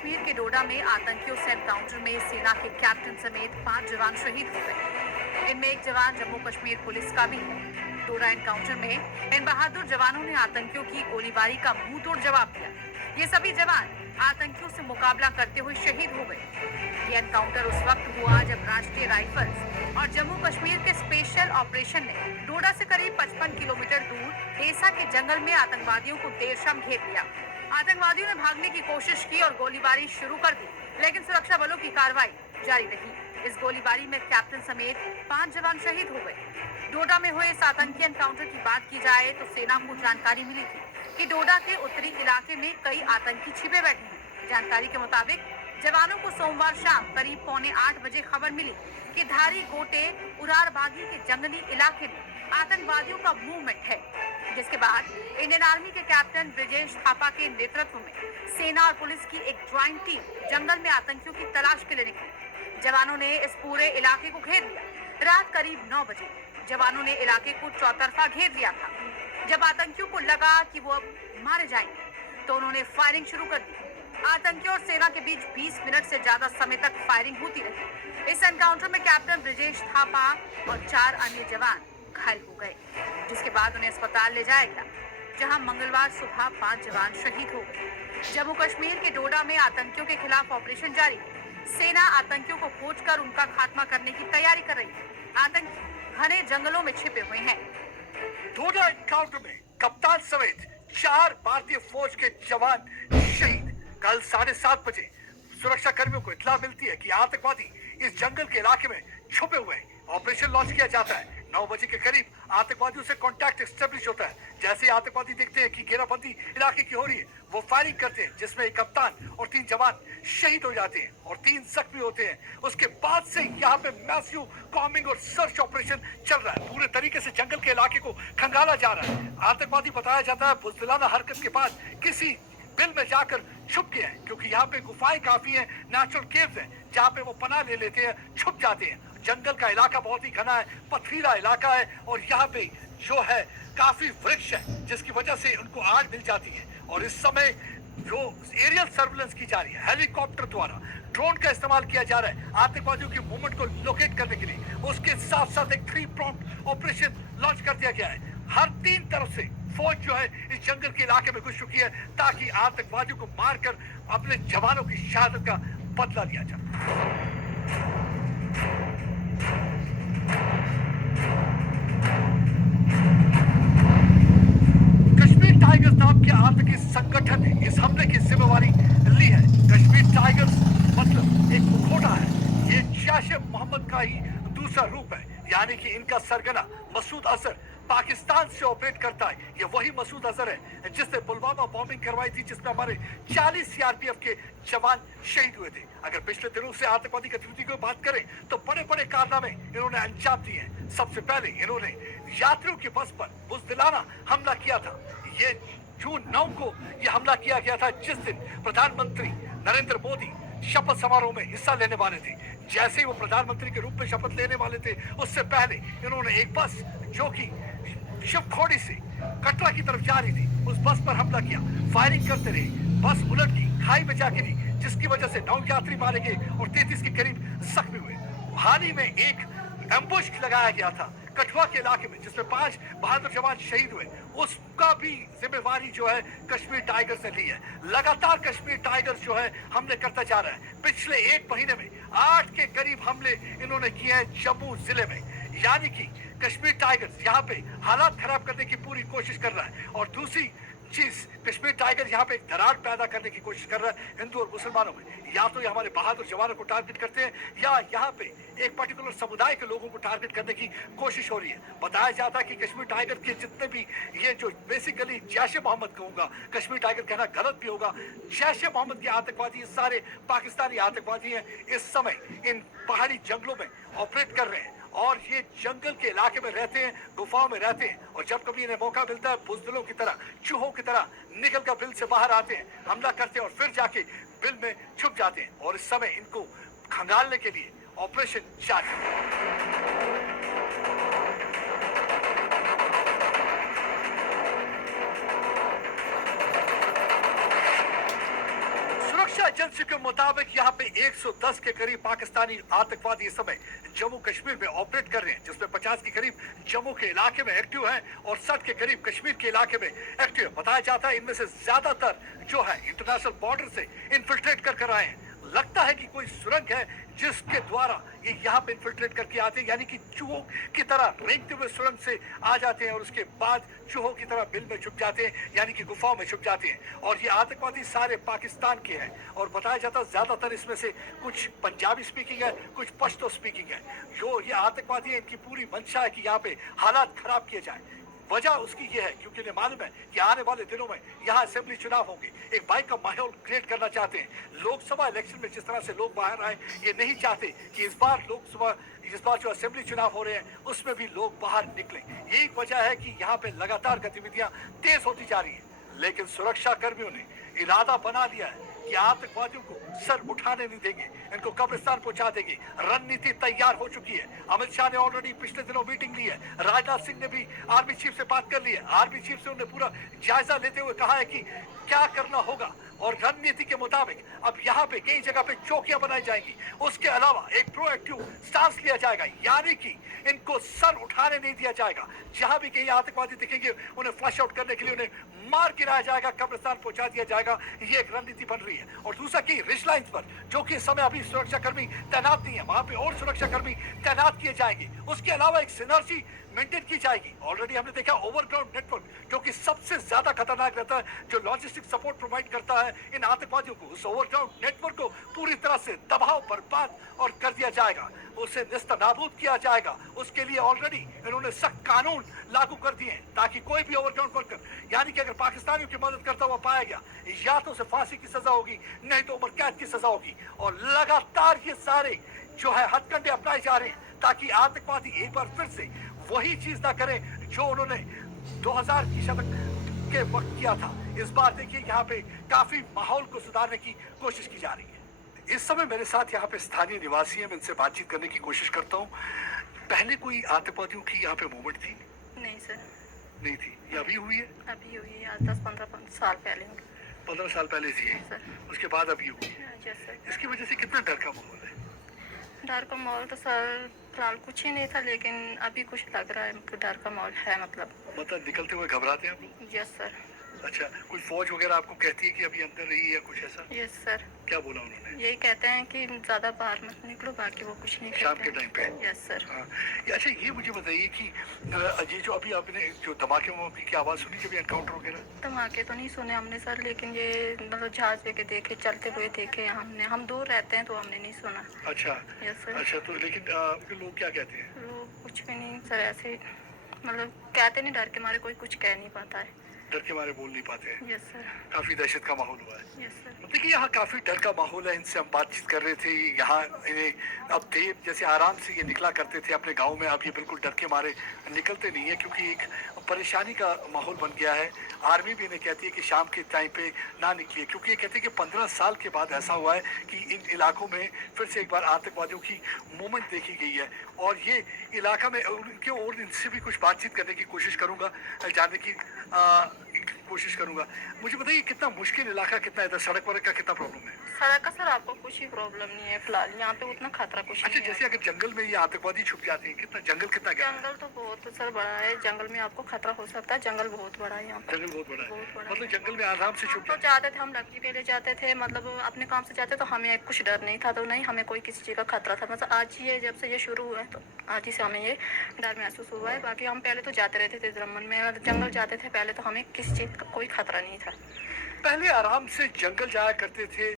कश्मीर के डोडा में आतंकियों से एनकाउंटर में सेना के कैप्टन समेत 5 जवान शहीद हो गए। इनमें एक जवान जम्मू कश्मीर पुलिस का भी है। डोडा एनकाउंटर में इन बहादुर जवानों ने आतंकियों की गोलीबारी का मुंह तोड़ जवाब दिया। ये सभी जवान आतंकियों से मुकाबला करते हुए शहीद हो गए। ये एनकाउंटर उस वक्त हुआ जब राष्ट्रीय राइफल्स और जम्मू कश्मीर के स्पेशल ऑपरेशन ने डोडा से करीब 55 किलोमीटर दूर डेसा के जंगल में आतंकवादियों को देर शाम घेर लिया। आतंकवादियों ने भागने की कोशिश की और गोलीबारी शुरू कर दी, लेकिन सुरक्षा बलों की कार्रवाई जारी रही। इस गोलीबारी में कैप्टन समेत 5 जवान शहीद हो गए। डोडा में हुए इस आतंकी एनकाउंटर की बात की जाए तो सेना को जानकारी मिली थी कि डोडा के उत्तरी इलाके में कई आतंकी छिपे बैठे हैं। जानकारी के मुताबिक जवानों को सोमवार शाम करीब 7:45 बजे खबर मिली कि धारी गोटे उरारबागी के जंगली इलाके में आतंकवादियों का मूवमेंट है, जिसके बाद इंडियन आर्मी के कैप्टन ब्रिजेश थापा के नेतृत्व में सेना और पुलिस की एक ज्वाइंट टीम जंगल में आतंकियों की तलाश के लिए निकली। जवानों ने इस पूरे इलाके को घेर लिया। रात करीब 9 बजे जवानों ने इलाके को चौतरफा घेर लिया था। जब आतंकियों को लगा कि वो अब मारे जाएंगे तो उन्होंने फायरिंग शुरू कर दी। आतंकियों और सेना के बीच 20 मिनट से ज्यादा समय तक फायरिंग होती रही। इस एनकाउंटर में कैप्टन ब्रिजेश थापा और 4 अन्य जवान घायल हो गए, जिसके बाद उन्हें अस्पताल ले जाया गया, जहां मंगलवार सुबह 5 जवान शहीद हो गए। जम्मू कश्मीर के डोडा में आतंकियों के खिलाफ ऑपरेशन जारी है। सेना आतंकियों को खोजकर उनका खात्मा करने की तैयारी कर रही है। आतंकी घने जंगलों में छिपे हुए हैं। डोडा एनकाउंटर में कप्तान समेत 4 भारतीय फौज के जवान शहीद। कल 7:30 बजे सुरक्षा कर्मियों को इत्तला मिलती है कि आतंकवादी इस जंगल के इलाके में छुपे हुए हैं। ऑपरेशन लॉन्च किया जाता है। 9 बजे के करीब आतंकवादियों से कांटेक्ट एस्टेब्लिश होता है। जैसे ही आतंकवादी देखते हैं कि घेराबंदी इलाके की हो रही है, वो फायरिंग करते हैं, जिसमें एक कप्तान और 3 जवान शहीद हो जाते हैं और 3 जख्मी होते हैं। उसके बाद से यहाँ पे मैसिव कॉम्बिंग और सर्च ऑपरेशन चल रहा है। पूरे तरीके से जंगल के इलाके को खंगाला जा रहा है। आतंकवादी बताया जाता है बुज़दिलाना हरकत के बाद किसी बिल में जाकर छुप गए हैं, क्योंकि यहाँ पे गुफाएं काफी हैं, नेचुरल केव्स हैं, जहाँ पे वो पनाह ले लेते हैं, छुप जाते हैं। जंगल का इलाका बहुत ही घना है, पथरीला इलाका है और यहाँ पे जो है काफी वृक्ष है, जिसकी वजह से उनको आग मिल जाती है। और इस समय जो एरियल सर्विलेंस की जा रही है, हेलीकॉप्टर द्वारा ड्रोन का इस्तेमाल किया जा रहा है आतंकवादियों की मूवमेंट को लोकेट करने के लिए। उसके साथ साथ एक 3 pronged ऑपरेशन लॉन्च कर दिया गया है। हर 3 तरफ से फौज जो है इस जंगल के इलाके में घुस चुकी है, ताकि आतंकवादियों को मारकर अपने जवानों की शहादत का बदला लिया जाए। कश्मीर टाइगर्स नाम के आतंकी संगठन ने इस हमले की जिम्मेवारी ली है। कश्मीर टाइगर्स मतलब एक मुखौटा है। ये जैश ए मोहम्मद का ही दूसरा रूप है, यानी कि इनका सरगना मसूद अजहर पाकिस्तान से ऑपरेट करता है। ये वही मसूद अजहर है जिसने पुलवामा बॉम्बिंग करवाई थी, जिसमें हमारे 40 सीआरपीएफ के जवान शहीद हुए थे। अगर पिछले दिनों से आतंकवादी गतिविधि की बात करें तो बड़े बड़े कारनामे इन्होंने अंजाम दिए हैं। सबसे पहले इन्होंने यात्रियों की बस पर बुज़दिलाना हमला किया था। ये जून 9 को यह हमला किया गया था, जिस दिन प्रधानमंत्री नरेंद्र मोदी शपथ समारोह में हिस्सा लेने वाले थे। जैसे ही वो प्रधानमंत्री के रूप में शपथ लेने वाले थे, उससे पहले इन्होंने एक बस जो कि शिवखोड़ी से कटरा की तरफ जा रही थी, उस बस पर हमला किया। फायरिंग करते रहे, बस उलट गई, खाई में जा गिरी, जिसकी वजह से 9 यात्री मारे गए और 33 के करीब जख्मी हुए। हाल ही में एक एम्बुश लगाया गया था कठुआ के इलाके में, जिसमें 5 बहादुर जवान शहीद हुए। उसका भी जिम्मेवारी जो है कश्मीर टाइगर्स ने ली है। लगातार कश्मीर टाइगर्स जो है हमले करता जा रहा है। पिछले 1 महीने में 8 के करीब हमले इन्होंने किए हैं जम्मू जिले में। यानी कि कश्मीर टाइगर्स यहाँ पे हालात खराब करने की पूरी कोशिश कर रहा है। और दूसरी चीज, कश्मीर टाइगर यहाँ पे एक दरार पैदा करने की कोशिश कर रहा है हिंदू और मुसलमानों में। या तो ये हमारे बहादुर जवानों को टारगेट करते हैं, या यहाँ पे एक पर्टिकुलर समुदाय के लोगों को टारगेट करने की कोशिश हो रही है। बताया जाता है कि कश्मीर टाइगर के जितने भी ये जो बेसिकली जैश ए मोहम्मद कहूंगा, कश्मीर टाइगर कहना गलत भी होगा, जैश ए मोहम्मद के आतंकवादी सारे पाकिस्तानी आतंकवादी हैं। इस समय इन पहाड़ी जंगलों में ऑपरेट कर रहे हैं और ये जंगल के इलाके में रहते हैं, गुफाओं में रहते हैं। और जब कभी इन्हें मौका मिलता है, बुज़दिलों की तरह, चूहों की तरह निकल कर बिल से बाहर आते हैं, हमला करते हैं और फिर जाके बिल में छुप जाते हैं। और इस समय इनको खंगालने के लिए ऑपरेशन जारी है। सुरक्षा एजेंसी के मुताबिक यहाँ पे 110 के करीब पाकिस्तानी आतंकवादी इस समय जम्मू कश्मीर में ऑपरेट कर रहे हैं, जिसमें 50 के करीब जम्मू के इलाके में एक्टिव हैं और 60 के करीब कश्मीर के इलाके में एक्टिव है। बताया जाता है इनमें से ज्यादातर जो है इंटरनेशनल बॉर्डर से इन्फिल्ट्रेट कर आए हैं। लगता है कि कोई सुरंग है जिसके द्वारा ये यहाँ पे इन्फिल्ट्रेट करके आते हैं, यानी कि चूहों की तरह रेंगते हुए सुरंग से आ जाते हैं और उसके बाद चूहों की तरह बिल में छुप जाते हैं, यानी कि गुफाओं में छुप जाते हैं। और ये आतंकवादी सारे पाकिस्तान के हैं और बताया जाता है ज्यादातर इसमें से कुछ पंजाबी स्पीकिंग है, कुछ पश्तो स्पीकिंग है। जो ये आतंकवादी है इनकी पूरी मंशा है कि यहाँ पे हालात खराब किए जाए। वजह उसकी ये है क्योंकि इन्हें मालूम है कि आने वाले दिनों में यहाँ असेंबली चुनाव होंगे, एक बाइक का माहौल क्रिएट करना चाहते हैं। लोकसभा इलेक्शन में जिस तरह से लोग बाहर आए, ये नहीं चाहते कि इस बार जो असेंबली चुनाव हो रहे हैं उसमें भी लोग बाहर निकलें। यही वजह है कि यहाँ पे लगातार गतिविधियां तेज होती जा रही हैं। लेकिन सुरक्षा कर्मियों ने इरादा बना लिया है कि आतंकवादियों को सर उठाने नहीं देंगे, इनको कब्रिस्तान पहुंचा देंगे। रणनीति तैयार हो चुकी है। अमित शाह ने ऑलरेडी पिछले दिनों मीटिंग ली है, राजनाथ सिंह ने भी आर्मी चीफ से बात कर ली है। आर्मी चीफ से उन्होंने पूरा जायजा लेते हुए कहा है कि क्या करना होगा और रणनीति के मुताबिक अब यहाँ पे कई जगह पे चौकियां बनाई जाएंगी। उसके अलावा एक प्रोएक्टिव स्टांस लिया जाएगा, यानी कि इनको सर उठाने नहीं दिया जाएगा। जहां भी कहीं आतंकवादी दिखेंगे उन्हें फ्लश आउट करने के लिए उन्हें मार गिराया जाएगा, कब्रिस्तान पहुंचा दिया जाएगा। ये एक रणनीति बन रही है। और दूसरा की रिज लाइंस पर जो कि इस समय अभी सुरक्षा कर्मी तैनात नहीं है, वहां पे और सुरक्षा कर्मी तैनात किए जाएंगे। उसके अलावा एक सिनर्जी मेंटेन की जाएगी। ऑलरेडी हमने देखा ओवरग्राउंड नेटवर्क जो कि सबसे ज्यादा खतरनाक रहता है, जो लॉजिस्टिक सपोर्ट प्रोवाइड करता है इन आतंकवादियों को, उस ओवरग्राउंड नेटवर्क को पूरी तरह से दबाव, बर्बाद और कर दिया जाएगा, उसे निस्तनाबूद किया जाएगा। उसके लिए ऑलरेडी इन्होंने सख्त कानून लागू कर दिए हैं ताकि कोई भी ओवरग्राउंड वर्कर, यानी कि अगर पाकिस्तानियों की मदद करता हुआ पाया गया, या तो उसे फांसी की सजा होगी, नहीं तो उम्र कैद की सजा होगी। और लगातार ये सारे जो है हथकंडे अपनाए जा रहे हैं ताकि आतंकवादी एक बार फिर से वही चीज ना करें जो उन्होंने 2000 की शतक के वक्त किया था। इस बार देखिए यहाँ पे काफी माहौल को सुधारने की कोशिश की जा रही है। इस समय मेरे साथ यहाँ पे स्थानीय निवासी हैं, मैं इनसे बातचीत करने की कोशिश करता हूँ। पहले कोई आतंकवादियों की यहाँ पे मूवमेंट थी? नहीं सर, नहीं थी। ये अभी हुई है? अभी हुई है, आज 10-15 साल पहले हुई। 15 साल पहले थी सर। उसके बाद अभी हुई है। जी सर। इसकी वजह से कितना डर का माहौल है? डर का माहौल तो सर फिलहाल कुछ ही नहीं था, लेकिन अभी कुछ लग रहा है कि डर का माहौल है। मतलब निकलते हुए घबराते हैं आप लोग? Yes sir. अच्छा, कोई फौज वगैरह आपको कहती है कि अभी अंदर रही या कुछ ऐसा? Yes sir. क्या बोला उन्होंने? यही कहते हैं कि ज्यादा बाहर मत निकलो, बाकी वो कुछ नहीं शाम के टाइम पे? Yes sir. हाँ। अच्छा, ये मुझे बताइए कि ये जो अभी आपने जो धमाके की आवाज सुनी जब एनकाउंटर वगैरह? धमाके तो नहीं सुने हमने सर, लेकिन ये मतलब जहाज के देखे, चलते हुए देखे हमने। हम दूर रहते हैं तो हमने नहीं सुना। अच्छा। Yes sir. अच्छा, तो लेकिन लोग क्या कहते हैं? लोग कुछ भी नहीं सर, ऐसे मतलब कहते नहीं, डर के मारे कोई कुछ कह नहीं पाता है। डर के मारे बोल नहीं पाते हैं। Yes sir. काफी दहशत का माहौल हुआ है। Yes sir. देखिए, यहाँ काफी डर का माहौल है। इनसे हम बातचीत कर रहे थे। यहाँ इन्हें अब देर जैसे आराम से ये निकला करते थे अपने गांव में, अब ये बिल्कुल डर के मारे निकलते नहीं है क्योंकि एक परेशानी का माहौल बन गया है। आर्मी भी इन्हें कहती है कि शाम के टाइम पे ना निकलिए, क्योंकि ये कहते हैं कि 15 साल के बाद ऐसा हुआ है कि इन इलाकों में फिर से एक बार आतंकवादियों की मूवमेंट देखी गई है। और ये इलाका में उनके और इनसे भी कुछ बातचीत करने की कोशिश करूंगा, जानने की कोशिश करूंगा। मुझे बताइए कितना मुश्किल इलाका, कितना इधर सड़क वड़क का कितना प्रॉब्लम है? सड़क का सर आपको कुछ ही प्रॉब्लम नहीं है फिलहाल, यहाँ पे उतना खतरा कुछ अच्छा, नहीं जैसे अगर जंगल में ये आतंकवादी छुप जाते हैं, कितना जंगल कितना है। गहरा है? जंगल तो बहुत सर बड़ा है, जंगल में आपको खतरा हो सकता है। जंगल बहुत बड़ा है यहाँ पर। जंगल बहुत बड़ा है। बहुत बड़ा मतलब जंगल में आराम से छुप तो जाते थे, हम लकड़ी पे ले जाते थे, मतलब अपने काम से जाते तो हमें कुछ डर नहीं था, तो नहीं हमें कोई किसी चीज़ का खतरा था। मतलब आज ये जब से ये शुरू हुआ है तो आज ही से हमें ये डर महसूस हुआ है। बाकी हम पहले तो जाते रहते थे द्रमन में, जंगल जाते थे पहले, तो हमें किसी चीज़ का कोई खतरा नहीं था। पहले आराम से जंगल जाया करते थे।